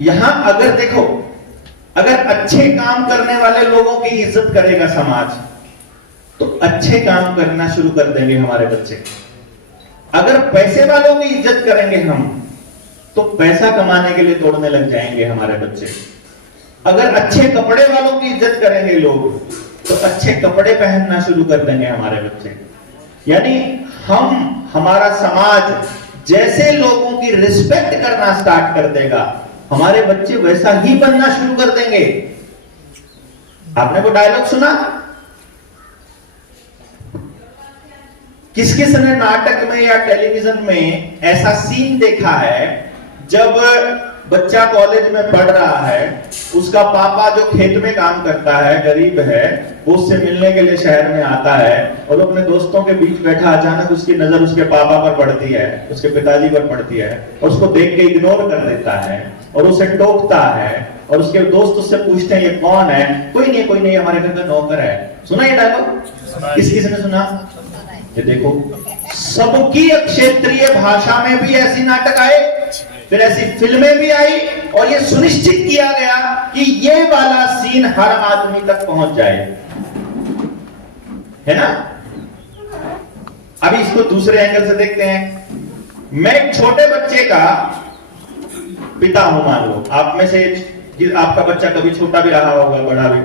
यहां अगर देखो, अगर अच्छे काम करने वाले लोगों की इज्जत करेगा समाज, तो अच्छे काम करना शुरू कर देंगे हमारे बच्चे। अगर पैसे वालों की इज्जत करेंगे हम, तो पैसा कमाने के लिए तोड़ने लग जाएंगे हमारे बच्चे। अगर अच्छे कपड़े वालों की इज्जत करेंगे लोग, तो अच्छे कपड़े पहनना शुरू कर देंगे हमारे बच्चे। यानी हमारा समाज जैसे लोगों की रिस्पेक्ट करना स्टार्ट कर देगा, हमारे बच्चे वैसा ही बनना शुरू कर देंगे। आपने वो डायलॉग सुना? किस किस ने नाटक में या टेलीविजन में ऐसा सीन देखा है, जब बच्चा कॉलेज में पढ़ रहा है, उसका पापा जो खेत में काम करता है, गरीब है, वो उससे मिलने के लिए शहर में आता है, और अपने दोस्तों के बीच बैठा, अचानक उसकी नजर उसके पापा पर पड़ती है, उसके पिताजी पर पड़ती है, और उसको देख के इग्नोर कर देता है और उसे टोकता है, और उसके दोस्त उससे पूछते हैं ये कौन है? कोई नहीं, हमारे घर का नौकर है। सुना ये डायलॉग? किसने सुना? ये देखो, सबकी क्षेत्रीय भाषा में भी ऐसी नाटक आए, फिर ऐसी फिल्में भी आई, और ये सुनिश्चित किया गया कि ये वाला सीन हर आदमी तक पहुंच जाए, है ना? अभी इसको दूसरे एंगल से देखते हैं। मैं एक छोटे बच्चे का पिता हूं, मान लो आप में से आपका बच्चा कभी छोटा भी रहा होगा, बड़ा भी,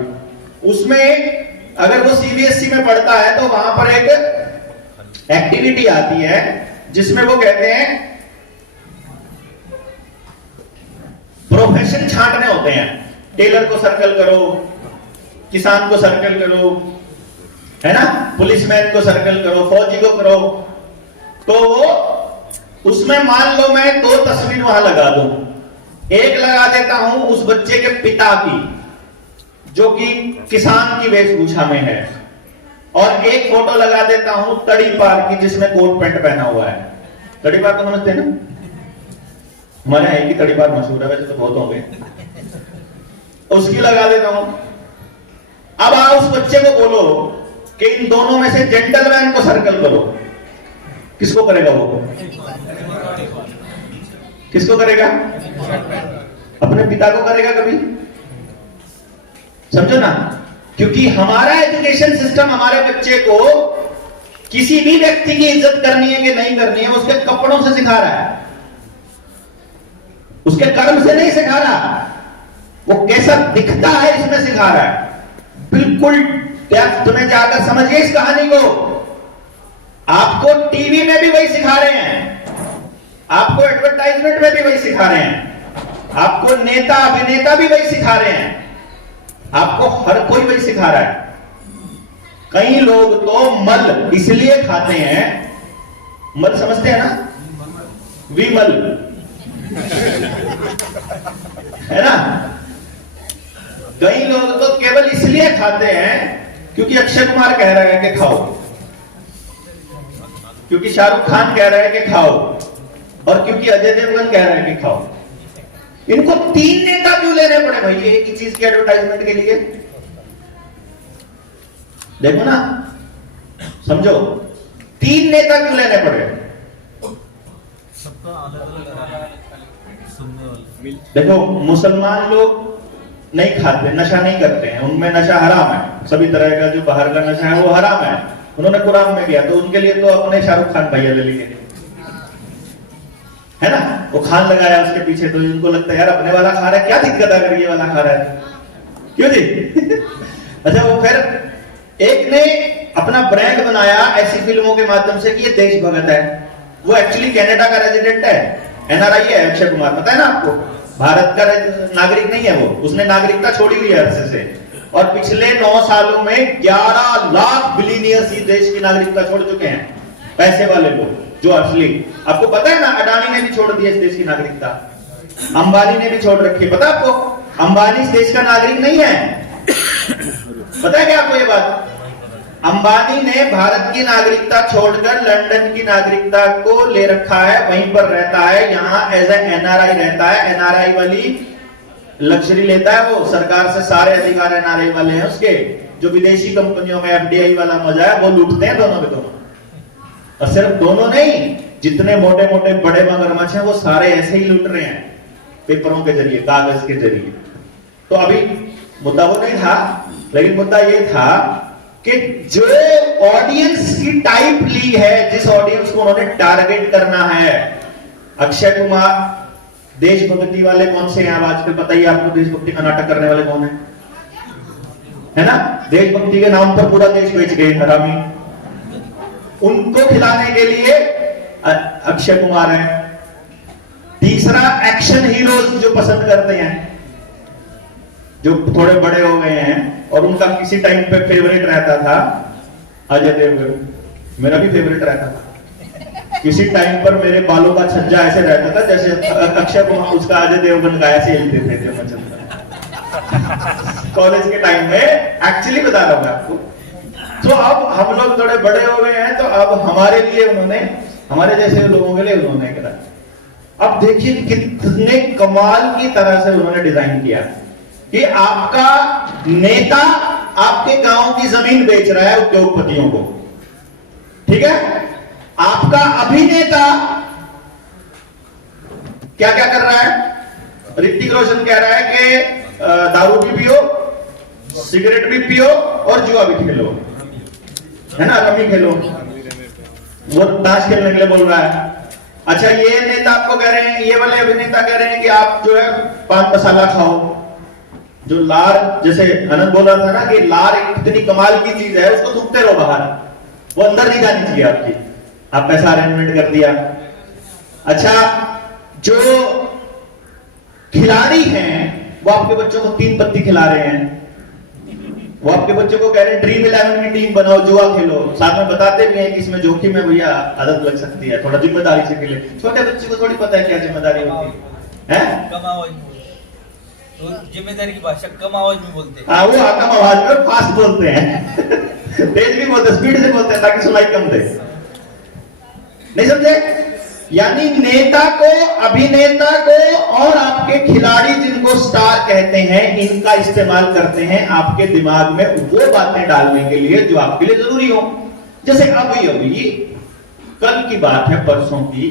उसमें अगर वो सीबीएसई में पढ़ता है, तो वहां पर एक एक्टिविटी आती है जिसमें वो कहते हैं प्रोफेशन छांटने होते हैं। टेलर को सर्कल करो, किसान को सर्कल करो, है ना, पुलिसमैन को सर्कल करो, फौजी को करो। तो वो उसमें मान लो मैं 2 तस्वीर वहां लगा दूं। एक लगा देता हूं उस बच्चे के पिता की, जो कि किसान की वेशभूषा में है, और एक फोटो लगा देता हूं तड़ी पार की, जिसमें कोट पैंट पहना हुआ है। तड़ी पार तो समझते हैं ना? हमारे यहाँ की तड़ी पार मशहूर है, वैसे तो बहुत हो गए। उसकी लगा देता हूं। अब आप उस बच्चे को बोलो कि इन दोनों में से जेंटलमैन को सर्कल करो, किसको करेगा वो? किसको करेगा? अपने पिता को करेगा कभी? समझो ना, क्योंकि हमारा एजुकेशन सिस्टम हमारे बच्चे को किसी भी व्यक्ति की इज्जत करनी है कि नहीं करनी है, उसके कपड़ों से सिखा रहा है, उसके कर्म से नहीं सिखा रहा, वो कैसा दिखता है इसमें सिखा रहा है। बिल्कुल डेप्थ में जाकर समझिए इस कहानी को। आपको टीवी में भी वही सिखा रहे हैं, आपको एडवर्टाइजमेंट में भी वही सिखा रहे हैं, आपको नेता अभिनेता भी वही सिखा रहे हैं, आपको हर कोई वही सिखा रहा है। कई लोग तो मल इसलिए खाते हैं, मल समझते हैं ना, विमल, है ना? कई लोग तो केवल इसलिए खाते हैं क्योंकि अक्षय कुमार कह रहा है कि खाओ, क्योंकि शाहरुख खान कह रहा है कि खाओ, और क्योंकि अजय देवगन कह रहा है कि खाओ। इनको 3 नेता क्यों लेने पड़े भाई एक ही चीज के एडवर्टाइजमेंट के लिए? देखो ना, समझो, 3 नेता क्यों लेने पड़े? देखो, मुसलमान लोग नहीं खाते, नशा नहीं करते हैं, उनमें नशा हराम है, सभी तरह का जो बाहर का नशा है वो हराम है, उन्होंने कुरान में किया, तो उनके लिए तो अपने शाहरुख खान भैया ले लेंगे, है ना? वो खान लगाया उसके पीछे, तो उनको लगता है यार अपने वाला खा रहा है, क्या दिक्कत अगर ये वाला खा रहा है, क्यों जी? अच्छा, वो फिर एक ने अपना ब्रांड बनाया ऐसी फिल्मों के माध्यम से कि ये देशभक्त है। वो एक्चुअली कनाडा का रेजिडेंट है, एनआरआई है अक्षय कुमार, पता है ना आपको? भारत का नागरिक नहीं है वो, उसने नागरिकता छोड़ी हुई है अरसे से, और पिछले 9 सालों में 11 लाख बिलियनियर्स इस देश की नागरिकता छोड़ चुके हैं, पैसे वाले लोग जो असली। आपको पता है ना, अडानी ने भी छोड़ दी इस देश की नागरिकता, अंबानी ने भी छोड़ रखी है। पता है आपको, अंबानी इस देश का नागरिक नहीं है। पता है क्या आपको ये बात? अंबानी ने भारत की नागरिकता छोड़कर लंदन की नागरिकता को ले रखा है, वहीं पर रहता है, यहाँ एज ए एनआरआई रहता है। एनआरआई वाली लग्जरी लेता है वो, सरकार से सारे अधिकार एनआरआई वाले हैं उसके। जो विदेशी कंपनियों में एफडीआई वाला मजा है वो लूटते हैं दोनों के दोनों। और सिर्फ दोनों नहीं, जितने मोटे मोटे बड़े मगरमच्छ हैं वो सारे ऐसे ही लूट रहे हैं। पेपरों के जरिए, कागज के जरिए। तो अभी मुद्दा वो नहीं था, लेकिन मुद्दा ये था कि जो ऑडियंस की टाइप ली है, जिस ऑडियंस को उन्होंने टारगेट करना है। अक्षय कुमार, देशभक्ति वाले कौन से हैं आजकल, बताइए आपको, देशभक्ति का नाटक करने वाले कौन है ना? देशभक्ति के नाम पर पूरा देश बेच गए हरामी। उनको खिलाने के लिए अक्षय कुमार है। तीसरा, एक्शन हीरोज जो पसंद करते हैं, जो थोड़े बड़े हो गए हैं और उनका किसी टाइम पे फेवरेट रहता था अजय देवगन, मेरा भी फेवरेट रहता था। किसी टाइम पर मेरे बालों का छज्जा ऐसे रहता था जैसे अक्षय कुमार, उसका अजय देवगन का ऐसे हिलते थे कॉलेज के टाइम में, एक्चुअली बता रहा हूं मैं आपको। तो अब हम लोग थोड़े बड़े हो गए हैं, तो अब हमारे लिए उन्होंने, हमारे जैसे लोगों के लिए उन्होंने करा। अब देखिए कितने कमाल की तरह से उन्होंने डिजाइन किया कि आपका नेता आपके गांव की जमीन बेच रहा है उद्योगपतियों को, ठीक है? आपका अभिनेता क्या क्या कर रहा है? ऋतिक रोशन कह रहा है कि दारू भी पियो, सिगरेट भी पियो और जुआ भी खेलो, है ना, रमी खेलो। वो ताश खेलने के लिए बोल रहा है। अच्छा, ये नेता आपको कह रहे हैं, ये वाले अभिनेता कह रहे हैं कि आप जो है पान मसाला खाओ, जो लार, जैसे अनंत बोल रहा था ना कि लार एक इतनी कमाल की चीज है, उसको थूकते रहो बाहर, वो अंदर नहीं जानी चाहिए आपकी। आप पैसा अरेंजमेंट कर दिया। अच्छा, जो खिलाड़ी हैं वो आपके बच्चों को 3 पत्ती खिला रहे हैं, वो आपके बच्चों को कह रहे हैं ड्रीम 11 की टीम बनाओ, जुआ खेलो, साथ में बताते भी हैं कि इसमें जोखिम है भैया, आदत लग सकती है, थोड़ा जिम्मेदारी से खेले। छोटे बच्चे को थोड़ी पता है क्या जिम्मेदारी होती है? कम आवाज में, तो जिम्मेदारी की भाषा कम आवाज में बोलते हैं। हाँ, वो कम आवाज में फास्ट बोलते हैं तेज भी बोलते, स्पीड से बोलते हैं ताकि सुनाई कम दे। नहीं समझे? यानी नेता को, अभिनेता को और आपके खिलाड़ी जिनको स्टार कहते हैं, इनका इस्तेमाल करते हैं आपके दिमाग में वो बातें डालने के लिए जो आपके लिए जरूरी हो। जैसे अभी कल की बात है, परसों की,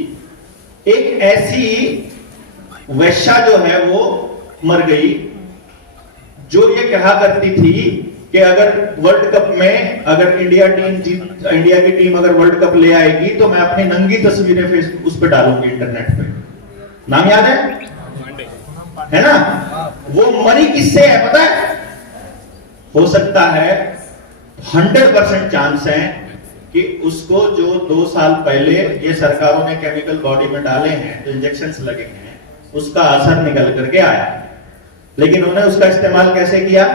एक ऐसी वैश्या जो है वो मर गई, जो ये कहा करती थी कि अगर वर्ल्ड कप में अगर इंडिया की टीम अगर वर्ल्ड कप ले आएगी तो मैं अपनी नंगी तस्वीरें फेसबुक उस पर डालूंगी, इंटरनेट पे। नाम याद है ना? वो मरी किससे है पता है? हो सकता है 100% चांस है कि उसको जो 2 साल पहले ये सरकारों ने केमिकल बॉडी में डाले हैं, जो इंजेक्शंस लगे हैं, उसका असर निकल करके आया। लेकिन उन्होंने उसका इस्तेमाल कैसे किया?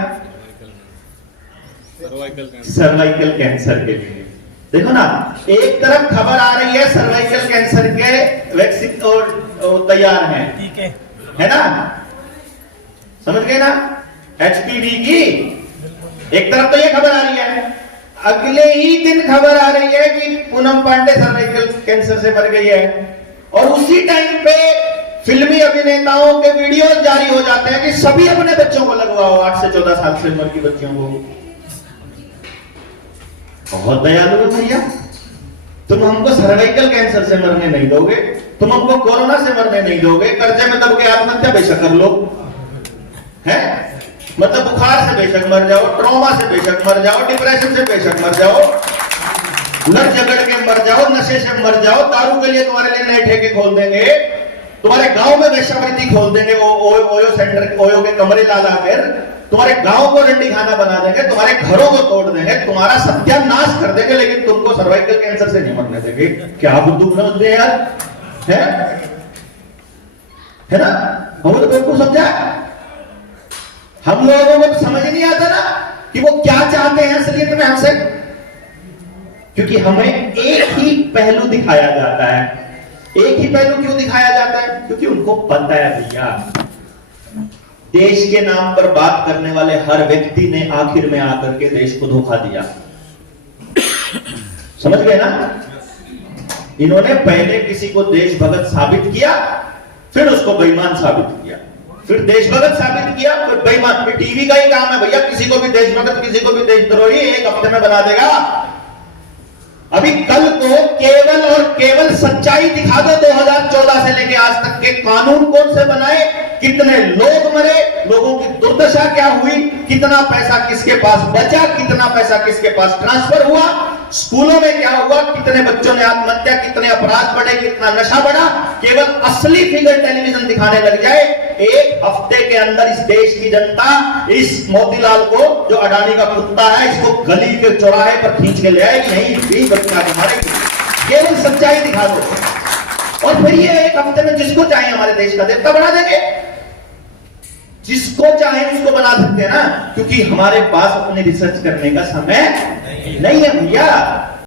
सर्वाइकल कैंसर के लिए। देखो ना, एक तरफ खबर आ रही है सर्वाइकल कैंसर के वैक्सीन और तैयार है ना? समझ गए ना? HPV की एक तरफ तो ये खबर आ रही है, अगले ही दिन खबर आ रही है कि पूनम पांडे सर्वाइकल कैंसर से मर गई है। और उसी टाइम पे फिल्मी अभिनेताओं के वीडियो जारी हो जाते हैं कि सभी अपने बच्चों को लगवाओ, 8 से 14 साल से उम्र की बच्चियों को। बहुत दयालु हो भैया, तुम हमको सर्वाइकल कैंसर से मरने नहीं दोगे, तुम हमको कोरोना से मरने नहीं दोगे, कर्जे में दब के आत्महत्या बेशक कर लो, है? मतलब बुखार से बेशक मर जाओ, ट्रॉमा से बेशक मर जाओ, डिप्रेशन से बेशक मर जाओ, लड़ झगड़ के मर जाओ, नशे से मर जाओ, दारू के लिए तुम्हारे लिए नए ठेके खोल देंगे, तुम्हारे गांव में वेश्यावृत्ति खोल देंगे, ओयो सेंटर, ओयो के कमरे ला कर तुम्हारे गांव को रंडी खाना बना देंगे, तुम्हारे घरों को तोड़ देंगे, तुम्हारा सत्यानाश कर देंगे, लेकिन तुमको सर्वाइकल कैंसर से नहीं मरने देंगे। क्या बुद्धू समझते यार, है ना? हम तो बिल्कुल समझा। हम लोगों को समझ नहीं आता ना कि वो क्या चाहते हैं असलियत में हमसे, क्योंकि हमें एक ही पहलू दिखाया जाता है। एक ही पहलू क्यों दिखाया जाता है? क्योंकि उनको पता है भैया, देश के नाम पर बात करने वाले हर व्यक्ति ने आखिर में आकर के देश को धोखा दिया। समझ गए ना? इन्होंने पहले किसी को देशभक्त साबित किया, फिर उसको बेईमान साबित किया, फिर देशभक्त साबित किया, फिर बेईमान। फिर टीवी का ही काम है भैया, किसी को भी देशभक्त किसी को भी देशद्रोही 1 हफ्ते में बना देगा। अभी कल को केवल और केवल सच्चाई दिखा दो। 2014 से लेके आज तक के कानून कौन से बनाए? कितने लोग मरे, लोगों की दुर्दशा क्या हुई, कितना पैसा किसके पास बचा, कितना पैसा किसके पास ट्रांसफर हुआ, स्कूलों में क्या हुआ, कितने बच्चों ने आत्महत्या, कितने अपराध बढ़े, कितना नशा बढ़ा। केवल असली फिगर टेलीविजन दिखाने लग जाए, एक हफ्ते के अंदर इस देश की जनता इस मोतीलाल को, जो अडानी का कुत्ता है, इसको गली के चौराहे पर खींच के ले आएगी, नहीं भी बच्चा मारेगी। केवल सच्चाई दिखा दो और फिर ये एक हफ्ते में जिसको चाहे हमारे देश का देवता बना देंगे, जिसको चाहे उसको बना सकते हैं ना, क्योंकि हमारे पास अपने रिसर्च करने का समय नहीं है भैया।